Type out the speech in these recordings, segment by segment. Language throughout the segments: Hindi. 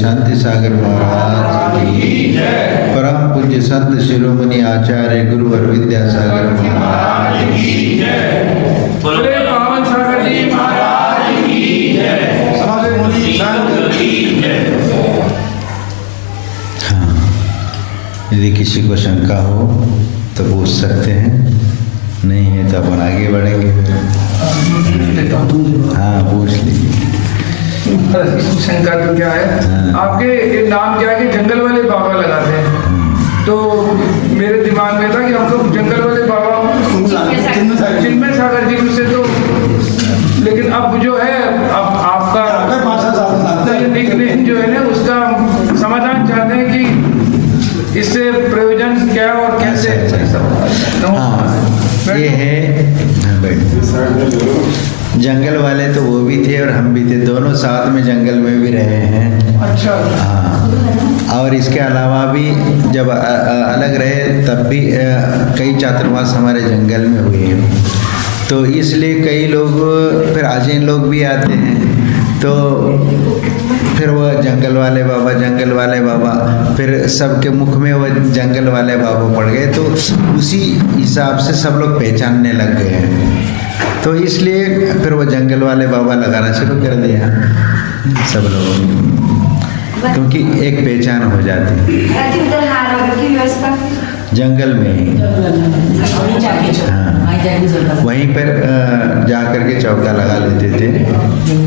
शांति सागर महाराज की जय। परम पूज्य संत शिरोमणि आचार्य गुरु और विद्यासागर महाराज की जय। बोले पावन सागर जी महाराज की जय। समाज मुनि संत की जय। हाँ, यदि किसी को शंका हो तो पूछ सकते हैं, नहीं है तो अपन आगे बढ़ेंगे। हाँ, पूछ लीजिए। शंका तो क्या है? हाँ। आपके नाम क्या है कि जंगल वाले बाबा लगाते हैं, तो मेरे दिमाग में था कि हम लोग जंगल वाले बाबा चिन्मय सागर जी से, तो लेकिन अब जो है अब आपका निकनेम जो है ना उसका समाधान चाहते हैं कि इससे प्रयोजन क्या और कैसे। हाँ, ये है। हाँ, बैठ। जंगल वाले तो वो भी थे और हम भी थे, दोनों साथ में जंगल में भी रहे हैं। अच्छा। हाँ, और इसके अलावा भी जब अलग रहे तब भी कई चातुर्मास हमारे जंगल में हुए हैं, तो इसलिए कई लोग फिर आजीन लोग भी आते हैं, तो फिर वो जंगल वाले बाबा, फिर सबके मुख में वो जंगल वाले बाबा पड़ गए, तो उसी हिसाब से सब लोग पहचानने लग गए हैं, तो इसलिए फिर वो जंगल वाले बाबा लगाना शुरू कर दिया सब लोगों ने, क्योंकि एक पहचान हो जाती है जंगल में ही। हाँ, वहीं पर जा कर के चौका लगा लेते थे,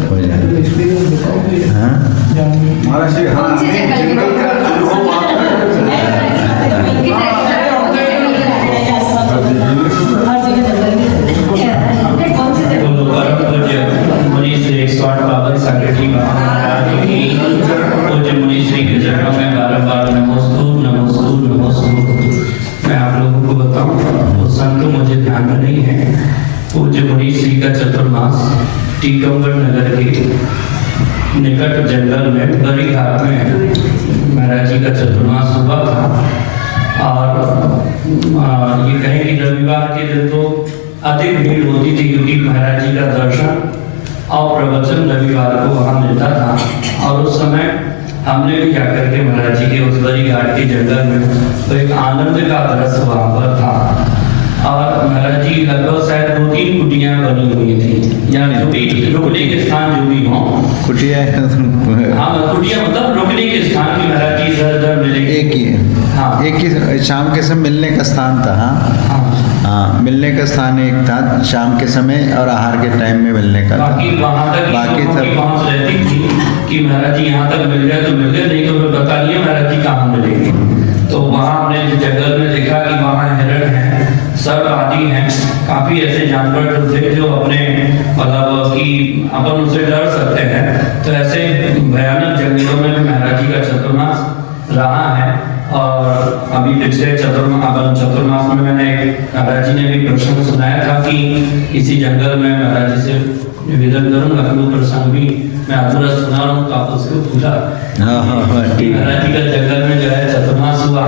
हो जाता। हाँ, टीकमगढ़ नगर के निकट जंगल में बड़ी घाट में महाराज जी का चतुर्मास हुआ था, और ये कहें कि रविवार के दिन तो अधिक भीड़ होती थी, क्योंकि महाराज जी का दर्शन और प्रवचन रविवार को वहाँ मिलता था। और उस समय हमने भी जाकर के महाराज जी के उस बड़ी घाट के जंगल में तो एक आनंद का दृश्य वहाँ पर था, और महाराज जी लगभग शायद 2-3 कुटियाँ बनी हुई थी, या जो भी रुकने के स्थान जो भी हों, कुटिया। हाँ, कुटिया मतलब रुकने के स्थान की महाराज जी इधर मिलेंगे। एक ही, हाँ, एक ही शाम के समय मिलने का स्थान था। हाँ, हाँ, मिलने का स्थान एक था शाम के समय, और आहार के टाइम में मिलने का था। बाकी वहाँ तक बाकी सब पहुँच रहती थी कि महाराज जी यहाँ तक मिल गए तो मिल गए, नहीं तो फिर बता दिए महाराज जी कहाँ मिलेंगे। तो वहाँ हमने जंगल में देखा कि वहाँ हिरण हैं, सर्प आदि हैं, काफी ऐसे जानवर थे जो अपने मतलब कि अपन उनसे डर सकते हैं, तो ऐसे भयानक जंगलों में भी महाराज जी का चतुर्मास रहा है। और अभी पिछले चतुर्मास में मैंने महाराज जी ने भी प्रसंग सुनाया था कि इसी जंगल में महाराज जी से निवेदन करूंगा कि वो प्रसंग भी मैं अधूरा सुना रहा हूँ, तो आप उसको पूछा। महाराज जी का जंगल में जो है चतुर्मास हुआ,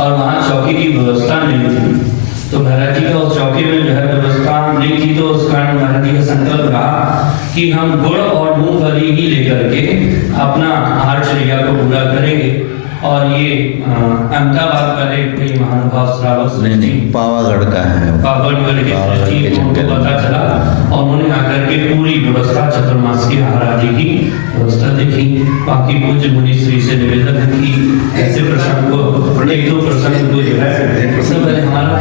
और वहाँ चौकी की व्यवस्था नहीं थी, तो महाराज जी का उस चौकी में जो है व्यवस्था नहीं थी, तो उस कारण महाराज जी का संकल्प रहा कि हम गुड़ और मूंगफली ही लेकर के अपना आहारचर्या को पूरा करेंगे। और ये अहमदाबाद का एक महानुभाव श्रावक नहीं, पावागढ़ का है, पावागढ़ के सृष्टि उनको पता चला, और उन्होंने आकर के पूरी व्यवस्था चतुर्मास की आहार आदि की व्यवस्था देखी। बाकी पूज्य मुनि श्री से निवेदन है कि ऐसे प्रसंग को, एक दो प्रसंग को जो है सब हमारा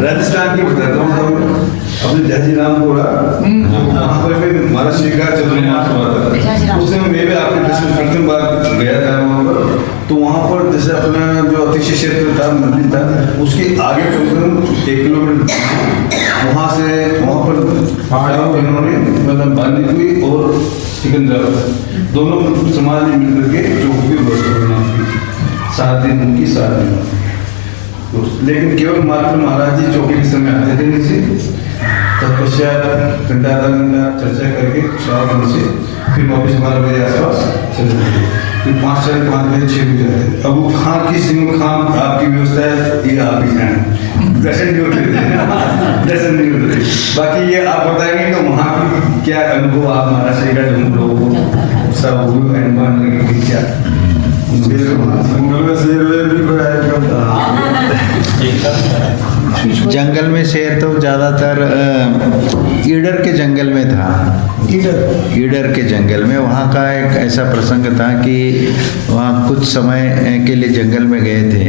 राजस्थान की बताता हूँ, अपने जहाजी रामपुरा वहाँ पर भी हमारा शिकार चतुर्मास हुआ था। उस समय मैं भी आपके दर्शन प्रथम बार गया था वहाँ पर, तो वहाँ पर जैसे अपना जो अतिशय क्षेत्र था, मंदिर था, उसके आगे कम से कम 1 किलोमीटर वहाँ से वहाँ पर इन्होंने मतलब बांधी हुई और सिकंदराबाद दोनों समाज ने मिलकर के चौक की व्यवस्था बनाई, 7 दिन उनकी 7 दिन। लेकिन केवल मात्र महाराज जी चौकी के समय आते थे नीचे, तत्पश्चात घंटा आधा घंटा चर्चा करके शाम से फिर वापस 12 बजे आसपास चले जाते हैं। फिर 5 साढ़े 5 बजे 6 बजे जाते हैं। अब वो खान किस दिन खान आपकी व्यवस्था है ये आप ही जाने, दर्शन नहीं होते दर्शन नहीं होते। बाकी ये आप बताएंगे कि वहाँ की क्या अनुभव आप महाराष्ट्र का जो लोगों को सब अनुभव लगे क्या जंगल में शेर तो ज़्यादातर ईडर के जंगल में था। ईडर के जंगल में वहाँ का एक ऐसा प्रसंग था कि वहाँ कुछ समय के लिए जंगल में गए थे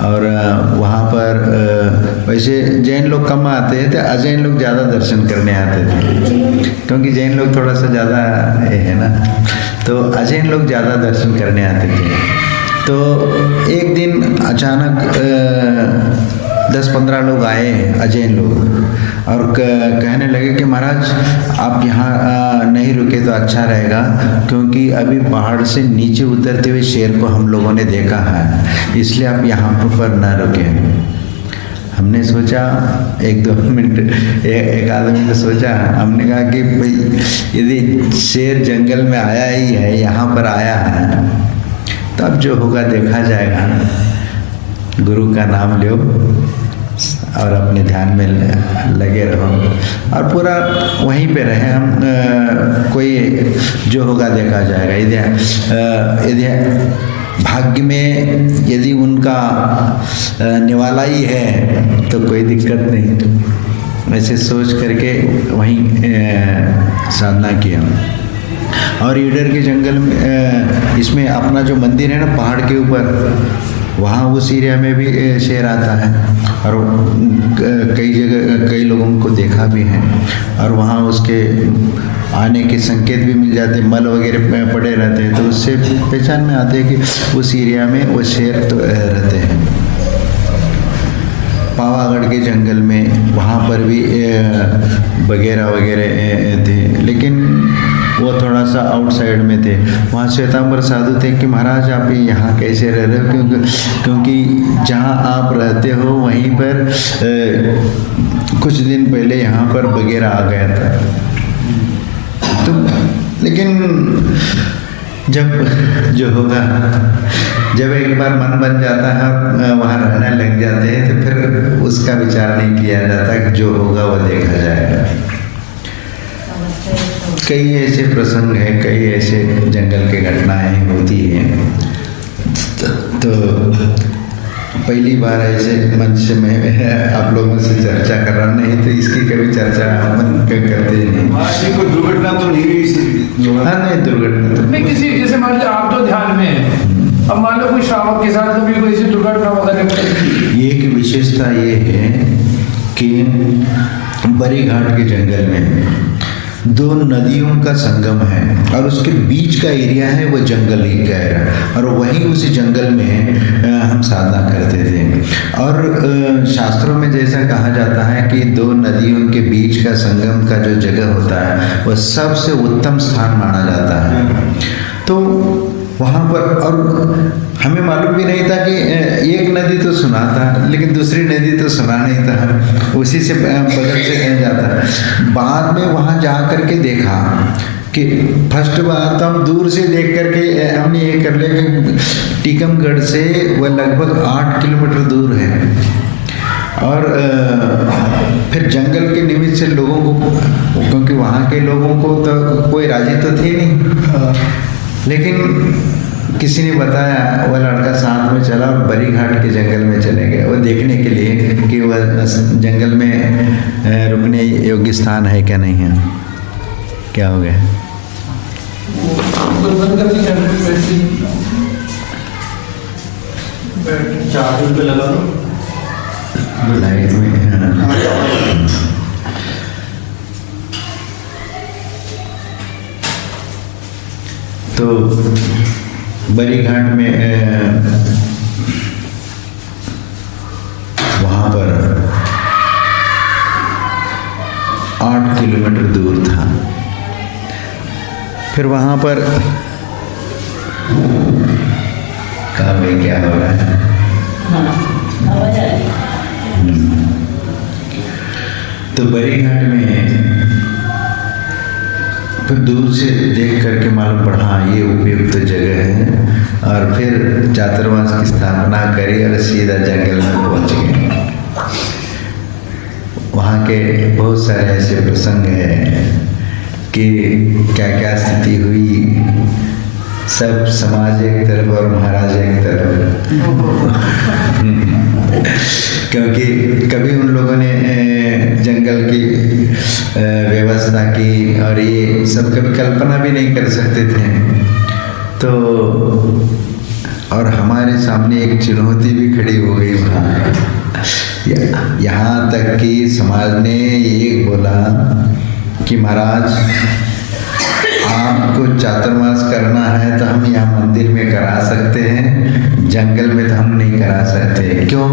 और वहाँ पर वैसे जैन लोग कम आते थे, अजैन लोग ज़्यादा दर्शन करने आते थे, क्योंकि जैन लोग थोड़ा सा ज़्यादा है ना, तो अजैन लोग ज़्यादा दर्शन करने आते थे। तो एक दिन अचानक 10-15 लोग आए अजैन लोग और कहने लगे कि महाराज आप यहाँ नहीं रुके तो अच्छा रहेगा, क्योंकि अभी पहाड़ से नीचे उतरते हुए शेर को हम लोगों ने देखा है, इसलिए आप यहाँ पर ना रुके। हमने सोचा 1-2 मिनट एक आदमी ने सोचा, हमने कहा कि भाई यदि शेर जंगल में आया ही है, यहाँ पर आया है, तब जो होगा देखा जाएगा। गुरु का नाम लो और अपने ध्यान में लगे रहो और पूरा वहीं पे रहे हम। कोई जो होगा देखा जाएगा। यदि भाग्य में यदि उनका निवाला ही है तो कोई दिक्कत नहीं। ऐसे सोच करके वहीं साधना किया। और ईडर के जंगल में इसमें अपना जो मंदिर है ना पहाड़ के ऊपर, वहाँ उस एरिया में भी शेर आता है और कई जगह कई लोगों को देखा भी है और वहाँ उसके आने के संकेत भी मिल जाते, मल वगैरह पड़े रहते हैं, तो उससे पहचान में आते हैं कि उस एरिया में वो शेर तो रहते हैं। पावागढ़ के जंगल में वहाँ पर भी वगैरह थे, लेकिन वो थोड़ा सा आउटसाइड में थे। वहाँ श्वेतांबर साधु थे कि महाराज आप यहाँ कैसे रह रहे हो, क्योंकि जहाँ आप रहते हो वहीं पर कुछ दिन पहले यहाँ पर वगैरह आ गया था। तो लेकिन जब जो होगा, जब एक बार मन बन जाता है वहाँ रहने लग जाते हैं, तो फिर उसका विचार नहीं किया जाता कि जो होगा वो देखा जाएगा। कई ऐसे प्रसंग हैं, कई ऐसे जंगल के घटनाएं होती हैं। तो पहली बार ऐसे मंच से मैं आप लोगों से चर्चा कर रहा, नहीं तो इसकी कभी चर्चा हम करते नहीं। कोई दुर्घटना तो नहीं हुई? हाँ नहीं, दुर्घटना तो नहीं। किसी जैसे मान लीजिए आप तो ध्यान में हैं, अब मान लो कोई श्रावक के साथ कभी कोई ऐसी दुर्घटना वगैरह। ये की विशेषता ये है कि बरी घाट के जंगल में 2 नदियों का संगम है और उसके बीच का एरिया है वो जंगल ही का है, और वहीं उसी जंगल में हम साधना करते थे। और शास्त्रों में जैसा कहा जाता है कि 2 नदियों के बीच का संगम का जो जगह होता है वह सबसे उत्तम स्थान माना जाता है। तो वहाँ पर, और हमें मालूम भी नहीं था कि एक नदी तो सुना था लेकिन दूसरी नदी तो सुना नहीं था, उसी से बगल से कहीं जाता। बाद में वहाँ जा कर के देखा कि फर्स्ट बार तो हम दूर से देख करके हमने ये कर लिया कि टीकमगढ़ से वह लगभग 8 किलोमीटर दूर है, और फिर जंगल के निमित्त से लोगों को, क्योंकि वहाँ के लोगों को तो कोई राजी तो थे नहीं, लेकिन किसी ने बताया, वह लड़का साथ में चला और बरी घाट के जंगल में चले गए वो देखने के लिए कि वह जंगल में रुकने योग्य स्थान है क्या नहीं है। क्या हो गया? चार्ज पे लगा दो लाइट में। तो बरी घाट में वहाँ पर 8 किलोमीटर दूर था। फिर वहाँ पर कहा भाई क्या हो रहा है? तो तो बरीघाट में फिर दूर से देख करके मालूम पड़ा हाँ ये उपयुक्त जगह है, और फिर छात्रावास की स्थापना करी और सीधा जंगल में पहुंच गए। वहाँ के बहुत सारे ऐसे प्रसंग हैं कि क्या क्या स्थिति हुई। सब समाज एक तरफ और महाराज एक तरफ क्योंकि कभी उन लोगों ने जंगल की व्यवस्था की और ये सब कभी कल्पना भी नहीं कर सकते थे। तो और हमारे सामने एक चुनौती भी खड़ी हो गई वहाँ। यहाँ तक कि समाज ने ये बोला कि महाराज आपको चातुर्मास करना है तो हम यहाँ मंदिर में करा सकते हैं, जंगल में तो हम नहीं करा सकते। क्यों?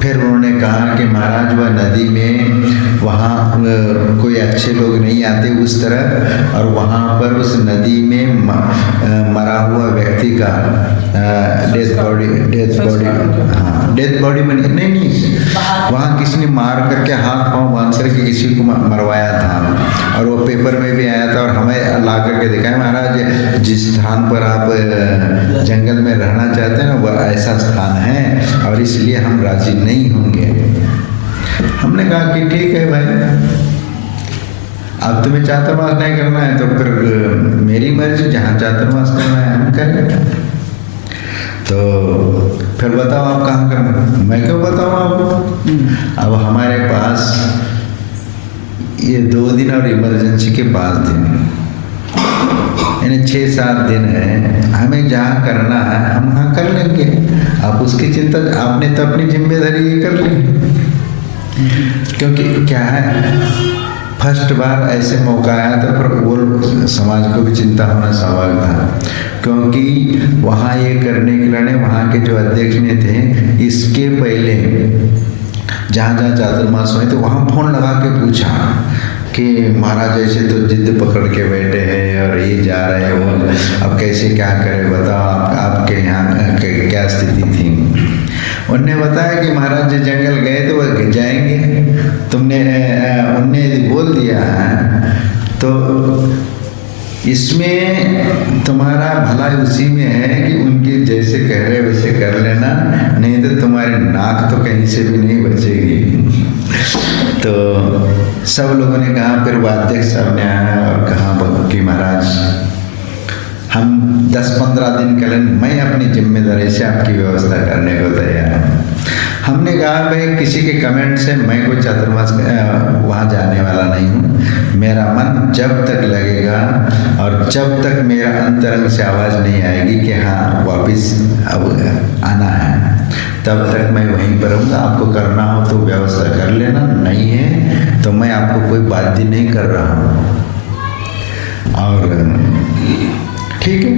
फिर उन्होंने कहा कि महाराज वह नदी में वहाँ कोई अच्छे लोग नहीं आते उस तरह, और वहाँ पर उस नदी में मरा हुआ व्यक्ति का डेथ बॉडी बनी नहीं, वहाँ किसी ने मार करके हाथ पांव बांध करके किसी को मरवाया था, और वो पेपर में भी आया था। और हमें ला करके दिखाया महाराज जिस स्थान पर आप जंगल में रहना चाहते हैं ना वह ऐसा स्थान है, और इसलिए हम राजी नहीं होंगे। हमने कहा कि ठीक है भाई, अब तुम्हें चातुर्मास नहीं करना है तो फिर मेरी मर्जी, जहाँ चातुर्मास करना है हम करें। तो फिर बताओ आप कहाँ करना? मैं क्यों बताऊँ आपको? अब हमारे पास ये 2 दिन और इमरजेंसी के 5 दिन, यानी 6-7 दिन है। हमें जहाँ करना है हम वहाँ कर लेंगे, आप उसकी चिंता, आपने तो अपनी जिम्मेदारी ये कर ली। क्योंकि क्या है, फर्स्ट बार ऐसे मौका आया था, पर वो समाज को भी चिंता होना स्वाभाविक था। क्योंकि वहाँ ये करने के लिए वहाँ के जो अध्यक्ष ने थे, इसके पहले जहाँ जहाँ चातुर्मास हुए तो वहाँ फोन लगा के पूछा कि महाराज ऐसे तो जिद पकड़ के बैठे हैं और ये जा रहे हैं, वो अब कैसे क्या करें, बताओ आपके यहाँ क्या स्थिति थी। उनने बताया कि महाराज जी जंगल गए तो वह जाएंगे, उनने बोल दिया है तो इसमें तुम्हारा भला उसी में है कि उनके जैसे कह रहे वैसे कर लेना, नहीं तो तुम्हारी नाक तो कहीं से भी नहीं बचेगी। तो सब लोगों ने कहा, फिर वाध्यक्ष साहब ने आया और कहा कि महाराज हम 10-15 दिन के लिए मैं अपनी जिम्मेदारी से आपकी व्यवस्था करने को तैयार हूँ। हमने कहा भाई किसी के कमेंट से मैं कोई चातुर्मास वहाँ जाने वाला नहीं हूँ। मेरा मन जब तक लगेगा और जब तक मेरा अंतरंग से आवाज़ नहीं आएगी कि हाँ वापस अब आना है, तब तक मैं वहीं पर रहूँगा। आपको करना हो तो व्यवस्था कर लेना, नहीं है तो मैं आपको कोई बाध्य नहीं कर रहा हूँ। और ठीक है,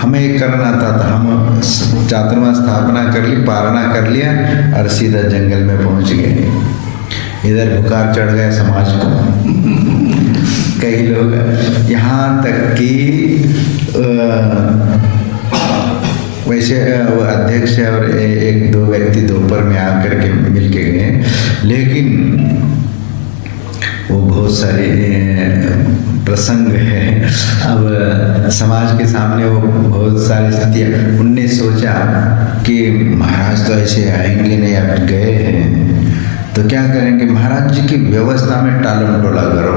हमें ये करना था तो हम चातुर्मास स्थापना कर ली, पारणा कर लिया और सीधा जंगल में पहुंच गए। इधर बुखार चढ़ गया समाज को। कई लोग यहाँ तक कि वैसे वो अध्यक्ष और 1-2 व्यक्ति दोपहर में आकर के मिल के गए, लेकिन वो बहुत सारे प्रसंग है। अब समाज के सामने वो बहुत सारी स्थितियाँ, उनने सोचा कि महाराज तो ऐसे आएंगे नहीं, अब गए हैं तो क्या करेंगे, महाराज जी की व्यवस्था में टालम टोला करो।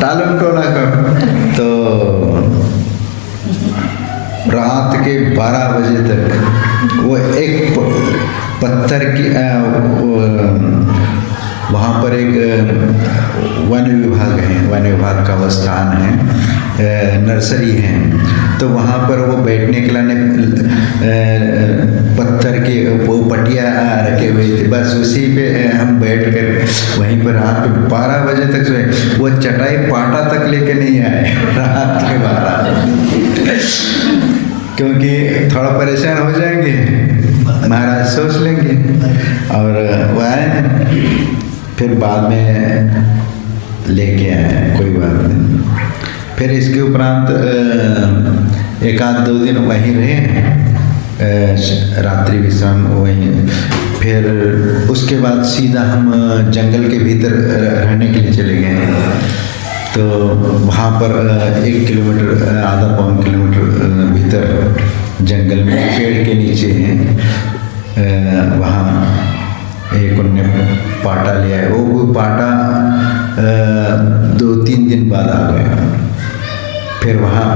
टालम टोला करो। तो रात के 12 बजे तक वो एक पत्थर की वहाँ पर एक वन विभाग है, वन विभाग का वो स्थान है, नर्सरी है। तो वहाँ पर वो बैठने के लिए पत्थर के वो पटिया रखे हुए थे, बस उसी पे हम बैठ कर वहीं पर रात 12 बजे तक सोए। वो चटाई पाटा तक लेके नहीं आए रात के 12, क्योंकि थोड़ा परेशान हो जाएंगे, महाराज सोच लेंगे। और वो आए, फिर बाद में लेके आए, कोई बात नहीं। फिर इसके उपरांत 1-2 दिन वहीं रहे, रात्रि विश्राम वहीं। फिर उसके बाद सीधा हम जंगल के भीतर रहने के लिए चले गए हैं। तो वहाँ पर 1 किलोमीटर आधा पौन किलोमीटर भीतर जंगल में पेड़ के नीचे हैं, वहाँ एक उनने पाटा लिया है। वो पाटा 2-3 दिन बाद आ गया। फिर वहाँ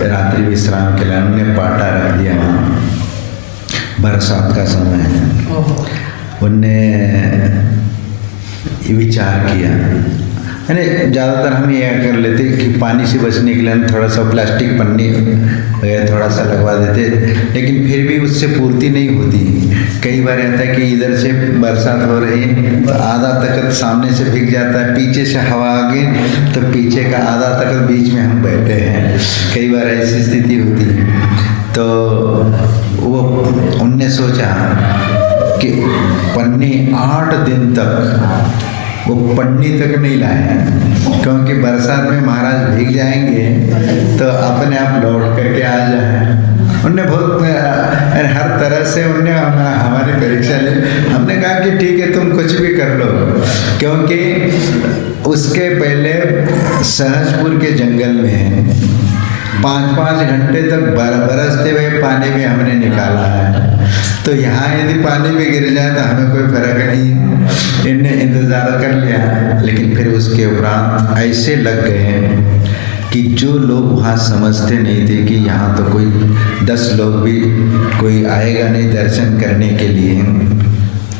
रात्रि विश्राम के लिए उन्होंने पाटा रख दिया वहाँ। बरसात का समय है। उनने विचार किया, यानी ज़्यादातर हम यह कर लेते कि पानी से बचने के लिए हम थोड़ा सा प्लास्टिक पन्नी वगैरह थोड़ा सा लगवा देते, लेकिन फिर भी उससे पूर्ति नहीं होती। कई बार ऐसा है कि इधर से बरसात हो रही है तो आधा तक सामने से भीग जाता है, पीछे से हवा आ गई तो पीछे का आधा तक बीच में हम बैठे हैं। कई बार ऐसी स्थिति होती है। तो वो उनने सोचा कि पन्नी 8 दिन तक वो पन्नी तक नहीं लाए, क्योंकि बरसात में महाराज भीग जाएंगे तो अपने आप लौट करके आ जाए। उनने बहुत हर तरह से उनने हमारी परीक्षा ली। हमने कहा कि ठीक है तुम कुछ भी कर लो, क्योंकि उसके पहले सहजपुर के जंगल में 5-5 घंटे तक बरसते हुए पानी में हमने निकाला है। तो यहाँ यदि पानी में गिर जाए तो हमें कोई फर्क नहीं। इनने इंतज़ार कर लिया, लेकिन फिर उसके उपरांत ऐसे लग गए कि जो लोग वहाँ समझते नहीं थे कि यहाँ तो कोई 10 लोग भी कोई आएगा नहीं दर्शन करने के लिए,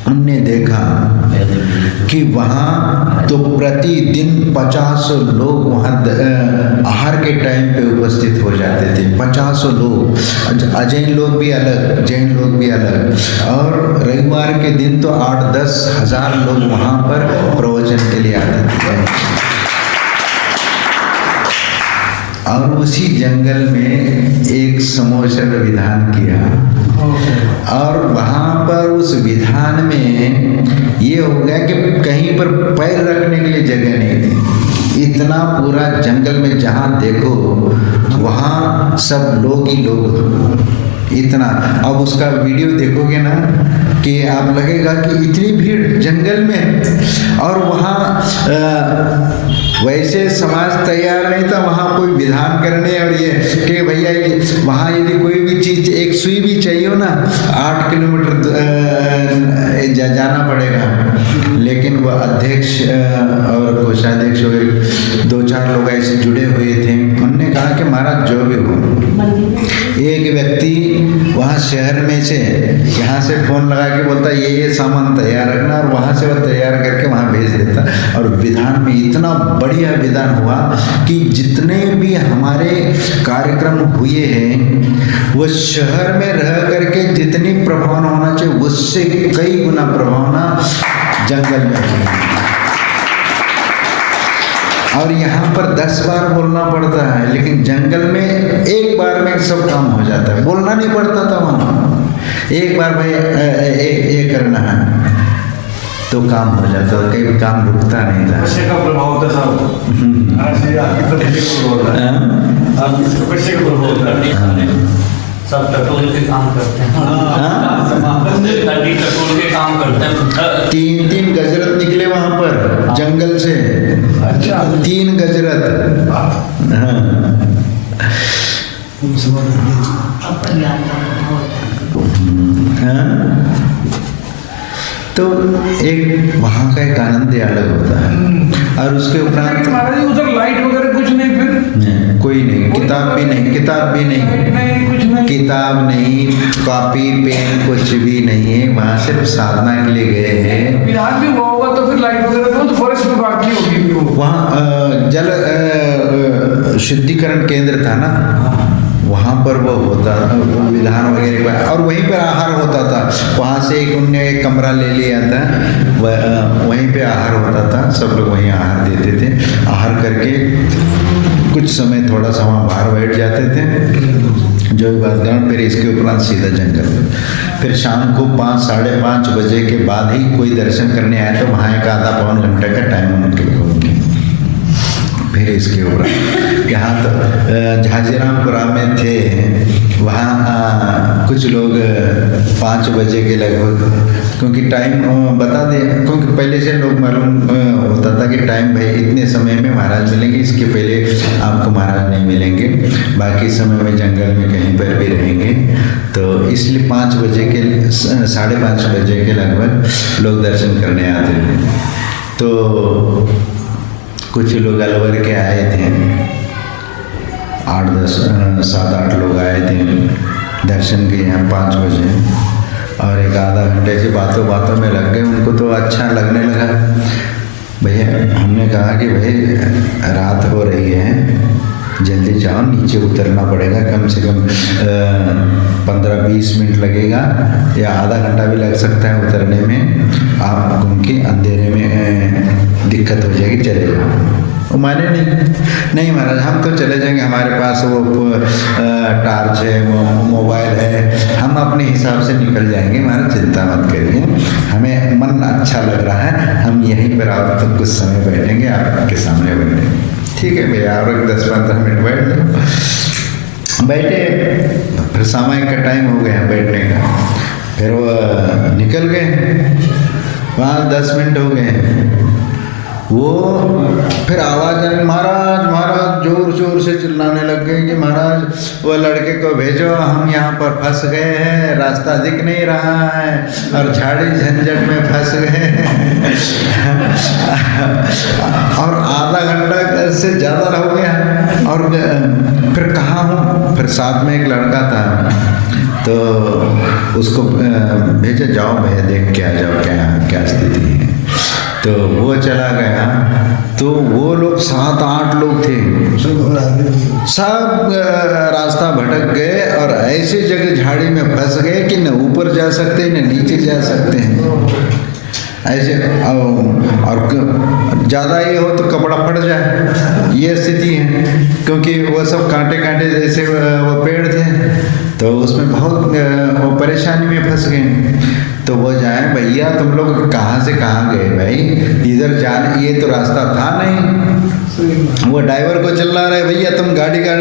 उनने देखा कि वहाँ तो प्रतिदिन 50 लोग वहाँ आहार के टाइम पे उपस्थित हो जाते थे। 50 लोग, अजैन लोग भी अलग, जैन लोग भी अलग, और रविवार के दिन तो 8-10 हज़ार लोग वहाँ पर प्रवचन के लिए आते थे। और उसी जंगल में एक समोचन विधान किया, और वहाँ पर उस विधान में ये हो गया कि कहीं पर पैर रखने के लिए जगह नहीं थी। इतना पूरा जंगल में जहाँ देखो वहाँ सब लोग ही लोग, इतना। अब उसका वीडियो देखोगे ना कि आप लगेगा कि इतनी भीड़ जंगल में, और वहाँ वैसे समाज तैयार नहीं था वहाँ कोई विधान करने, और ये कि भैया ये वहाँ यदि कोई भी चीज़, एक सुई भी चाहिए हो ना 8 किलोमीटर जाना पड़ेगा। लेकिन वह अध्यक्ष और कोषाध्यक्ष वगैरह 2-4 लोग ऐसे जुड़े हुए थे। उन्होंने कहा कि महाराज जो भी हो, एक व्यक्ति वहाँ शहर में से यहाँ से फ़ोन लगा के बोलता ये सामान तैयार रखना, और वहाँ से वह तैयार करके वहाँ भेज देता। और विधान में इतना बढ़िया विधान हुआ कि जितने भी हमारे कार्यक्रम हुए हैं वो शहर में रह करके जितनी प्रभावना होना चाहिए उससे कई गुना प्रभावना जंगल में हुई। और यहाँ पर 10 बार बोलना पड़ता है, लेकिन जंगल में एक बार में सब काम हो जाता है। बोलना नहीं पड़ता था वहाँ, एक बार भाई ये करना है तो काम हो जाता है, कहीं काम रुकता नहीं था। तपस्या का प्रभाव होता साहब, आपकी तपस्या का प्रभाव होता है, आपकी तपस्या का प्रभाव होता है। सब टटोल के काम करते हैं, टटोल के काम करते हैं। 3 गजरत निकले वहाँ पर जंगल से। अच्छा, 3 गजरत। हाँ, तो एक वहाँ का एक आनंद अलग होता है। और उसके उपरांत महाराज उधर लाइट वगैरह कुछ नहीं, फिर कोई नहीं, किताब भी नहीं, किताब नहीं, कॉपी पेन कुछ भी नहीं है। वहाँ सिर्फ साधना के लिए गए हैं। बिहार में हुआ होगा तो फिर लाइट वगैरह तो फॉरेस्ट विभाग की होगी। वहाँ जल शुद्धिकरण केंद्र था ना, वहाँ पर वो होता वो विधान वगैरह, और वहीं पर आहार होता था। वहाँ से उनने एक कमरा ले लिया था, वहीं पे आहार होता था। सब लोग वहीं आहार देते थे। आहार करके कुछ समय थोड़ा सा वहाँ बाहर बैठ जाते थे जो भी बात करें। फिर इसके उपरांत सीधा जंगल। फिर शाम को 5-5:30 बजे के बाद ही कोई दर्शन करने आए तो वहाँ एक आधा पौन घंटे का टाइम उनके लिए। फिर इसके ऊपर यहाँ तो झाजीरामपुरा में थे, वहाँ कुछ लोग 5 बजे के लगभग, क्योंकि टाइम बता दें, क्योंकि पहले से लोग मालूम होता था कि टाइम भाई इतने समय में महाराज मिलेंगे, इसके पहले आपको महाराज नहीं मिलेंगे, बाकी समय में जंगल में कहीं पर भी रहेंगे। तो इसलिए 5 बजे के 5:30 बजे के लगभग लोग दर्शन करने आते थे। तो कुछ लोग अलवर के आए थे, 7-8 लोग आए थे दर्शन के यहाँ 5 बजे, और एक आधा घंटे से बातों बातों में लग गए। उनको तो अच्छा लगने लगा। भैया हमने कहा कि भाई रात हो रही है, जल्दी जाओ, नीचे उतरना पड़ेगा, कम से कम 15-20 मिनट लगेगा या आधा घंटा भी लग सकता है उतरने में। आप घूम के अंधेरे में दिक्कत हो जाएगी, चले जाओ। वो माने नहीं महाराज हम तो चले जाएंगे, हमारे पास वो टार्च है, वो मोबाइल है, हम अपने हिसाब से निकल जाएंगे, महाराज चिंता मत करिए, हमें मन अच्छा लग रहा है, हम यहीं पर आप तो कुछ समय बैठेंगे, आपके सामने बैठेंगे। ठीक है भैया, और 10-15 मिनट बैठ जाओ। बैठे, फिर सामायिक का टाइम हो गया बैठने का, फिर वो निकल गए, वहाँ 10 मिनट हो गए। वो फिर आवाज़ आई, महाराज महाराज, जोर जोर से चिल्लाने लग गए कि महाराज वो लड़के को भेजो, हम यहाँ पर फंस गए हैं, रास्ता दिख नहीं रहा है और झाड़ी झंझट में फंस गए हैं। और आधा घंटा से ज़्यादा हो गया, और फिर कहाँ हूँ, फिर साथ में एक लड़का था, तो उसको भेजे, जाओ भैया देख के आ जाओ क्या स्थिति है। तो वो चला गया, तो वो लोग 7-8 लोग थे, सब रास्ता भटक गए और ऐसी जगह झाड़ी में फंस गए कि न ऊपर जा सकते न नीचे जा सकते हैं। ऐसे और ज़्यादा ये हो तो कपड़ा फट जाए, ये स्थिति है, क्योंकि वो सब कांटे कांटे जैसे वो पेड़ थे, तो उसमें बहुत वो परेशानी में फंस गए। तो वो जाए, भैया तुम लोग कहाँ से कहाँ गए भाई, इधर जाने, ये तो रास्ता था नहीं। वो ड्राइवर को चिल्ला रहे, भैया तुम गाड़ी का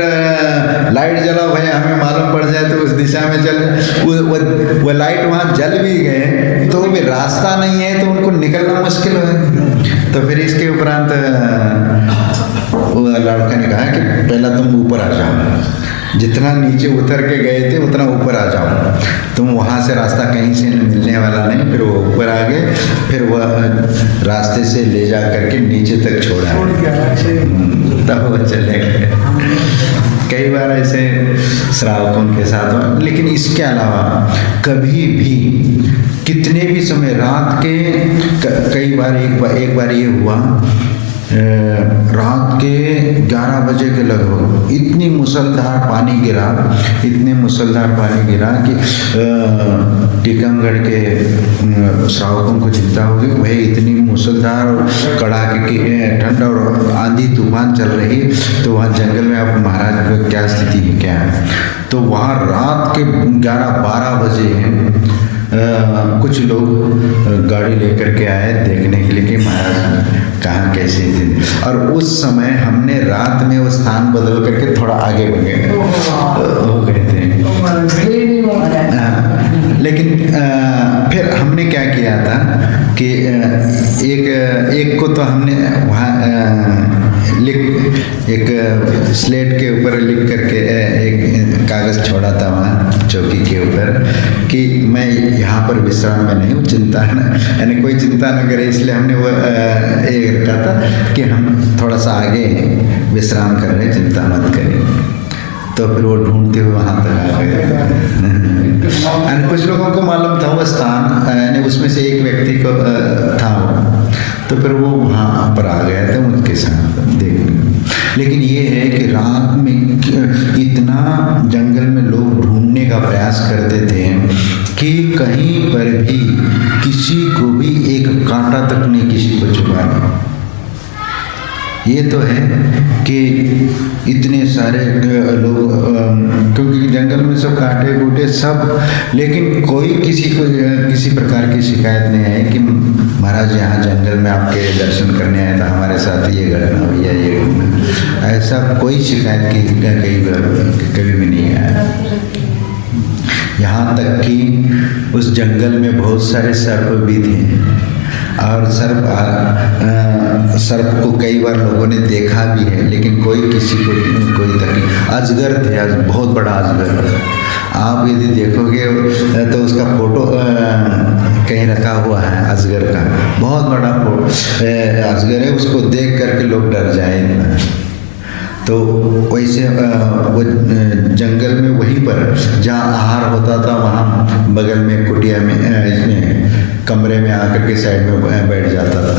लाइट जलाओ भैया, हमें मालूम पड़ जाए तो उस दिशा में चल। वो लाइट वहाँ जल भी गए तो भी रास्ता नहीं है, तो उनको निकलना मुश्किल है। तो फिर इसके उपरांत वो लड़का ने कहा कि पहला तुम ऊपर आ जाओ, जितना नीचे उतर के गए थे उतना ऊपर आ जाओ, तुम वहाँ से रास्ता कहीं से मिलने वाला नहीं। फिर वो ऊपर आ गए, फिर वह रास्ते से ले जा करके नीचे तक छोड़ा, तब वो चले गए। कई बार ऐसे श्रावकों के साथ हुआ, लेकिन इसके अलावा कभी भी कितने भी समय रात के कई बार एक बार ये हुआ, रात के 11 बजे के लगभग इतनी मुसलधार पानी गिरा, इतने मुसलधार पानी गिरा कि टीकमगढ़ के श्रावकों को चिंता होगी, भाई इतनी मुसलधार और कड़ाके की ठंड और आंधी तूफान चल रही, तो वहाँ जंगल में अब महाराज की क्या स्थिति है, क्या है। तो वहाँ रात के 11-12 बजे कुछ लोग गाड़ी लेकर के आए देखने के लिए कि महाराज कहाँ कैसे थे। और उस समय हमने रात में वो स्थान बदल करके थोड़ा आगे बढ़े हो गए थे। लेकिन फिर हमने क्या किया था कि एक को तो हमने वहाँ एक स्लेट के ऊपर लिख करके एक कागज़ छोड़ा था वहाँ चौकी के ऊपर कि मैं यहाँ पर विश्राम में नहीं हूँ, चिंता न, यानी कोई चिंता न करे, इसलिए हमने वो ये रखा था कि हम थोड़ा सा आगे विश्राम कर रहे हैं, चिंता मत करें। तो फिर वो ढूंढते हुए वहाँ तक आ गए। कुछ लोगों को मालूम था वो स्थान, यानी उसमें से एक व्यक्ति को था वो, तो फिर वो वहाँ पर आ गया था उनके साथ देखने। लेकिन ये है कि रात में इतना जंगल में लोग ढूंढने का प्रयास करते थे कि कहीं पर भी किसी को भी एक कांटा तक नहीं किसी को छुपाना। ये तो है कि इतने सारे लोग, क्योंकि जंगल में सब कांटे कूटे सब, लेकिन कोई किसी को किसी प्रकार की शिकायत नहीं आई कि महाराज यहाँ जंगल में आपके दर्शन करने आए था, हमारे साथ ये घटना हुई है, ये ऐसा कोई शिकायत कभी भी नहीं आया। यहाँ तक कि उस जंगल में बहुत सारे सर्प भी थे और सर्प को कई बार लोगों ने देखा भी है, लेकिन कोई किसी को कोई तकलीफ। अजगर थे, बहुत बड़ा अजगर। आप यदि देखोगे तो उसका फोटो कहीं रखा हुआ है अजगर का, बहुत बड़ा अजगर है, उसको देख करके लोग डर जाए। तो वैसे वो जंगल में वहीं पर जहाँ आहार होता था वहाँ बगल में कुटिया में इसमें कमरे में आकर के साइड में बैठ जाता था।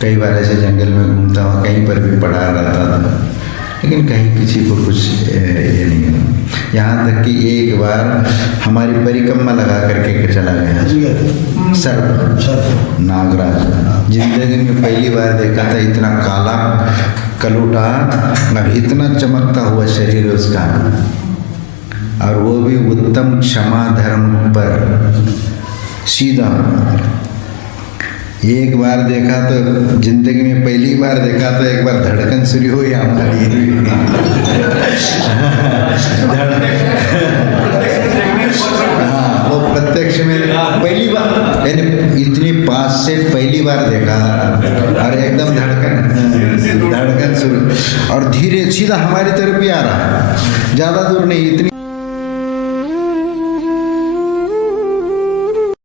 कई बार ऐसे जंगल में घूमता हुआ कहीं पर भी पड़ा रहता था, लेकिन कहीं किसी को कुछ ये नहीं। यहाँ तक कि एक बार हमारी परिक्रमा लगा करके चला गया सर्प, नागराज। जिंदगी में पहली बार देखा था, इतना काला कलूटा और इतना चमकता हुआ शरीर उसका, और वो भी उत्तम क्षमा धर्म पर सीधा। एक बार देखा तो जिंदगी में पहली बार देखा तो एक बार धड़कन शुरू हुई हमारी। हाँ, वो प्रत्यक्ष में पहली बार, यानी इतनी पास से पहली बार देखा और एकदम धड़कन शुरू, और धीरे सीधा हमारी तरफ ही आ रहा, ज़्यादा दूर नहीं, इतनी